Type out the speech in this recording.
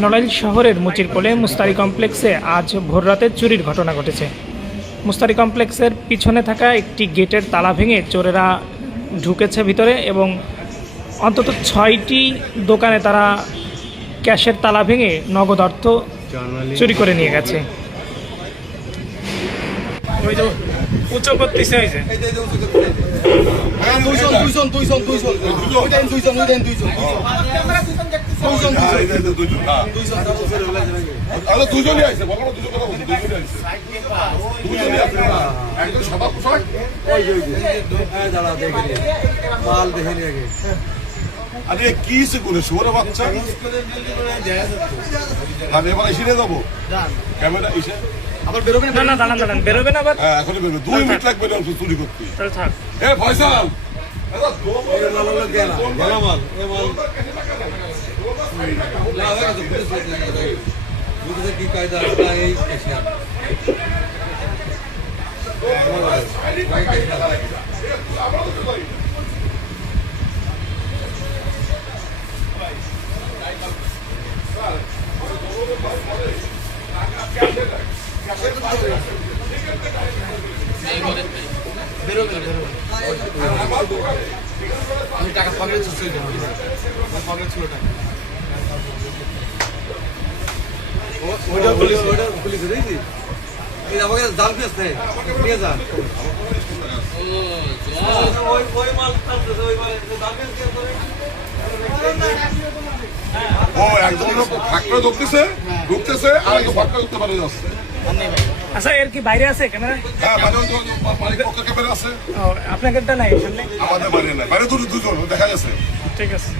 নড়াইল শহরের মুচিরকোলে মুস্তারি কমপ্লেক্সে আজ ভোররাতে চুরির ঘটনা ঘটেছে। মুস্তারি কমপ্লেক্সের পিছনে থাকা একটি গেটের তালা ভেঙে চোরেরা ঢুকেছে ভিতরে এবং অন্তত 6টি দোকানে তারা ক্যাশের তালা ভেঙে নগদ অর্থ চুরি করে নিয়ে গেছে। ওই যে উঁচু করতেছে ওই যে আরে কি করে শুয়োরে বাচ্চা আমি এবার এসে নিয়ে যাবো ক্যামেরা এসে আবার বেরোবে না? না দাঁড়ান দাঁড়ান, বেরোবে না আবার? হ্যাঁ এখনই বেরোবে, 2 মিনিট লাগবে না চুরি করতে। তাহলে থাক। এ ফয়সাল কি কায়দা এই আমি টাকা পকেটে ছিল টাকা ওইটা পুলিশ দেখি এই আমাকে জাল পেস নেই নিয়ে যান ওই মাল থাকতেছে ওই মাল জাল পেস দিয়ে ও একদম ফাঁকড়ে ঢুকতেছে আর একদম ফাঁকড়ে ঢুকতে পারে যাচ্ছে। আচ্ছা, এর কি বাইরে আছে ক্যামেরা? হ্যাঁ বাইরে পক্ষে ক্যামেরা আছে, আপনার গেটটা নাই সামনে? আমাদের বাইরে নাই, বাইরে দুজন দেখা গেছে। ঠিক আছে।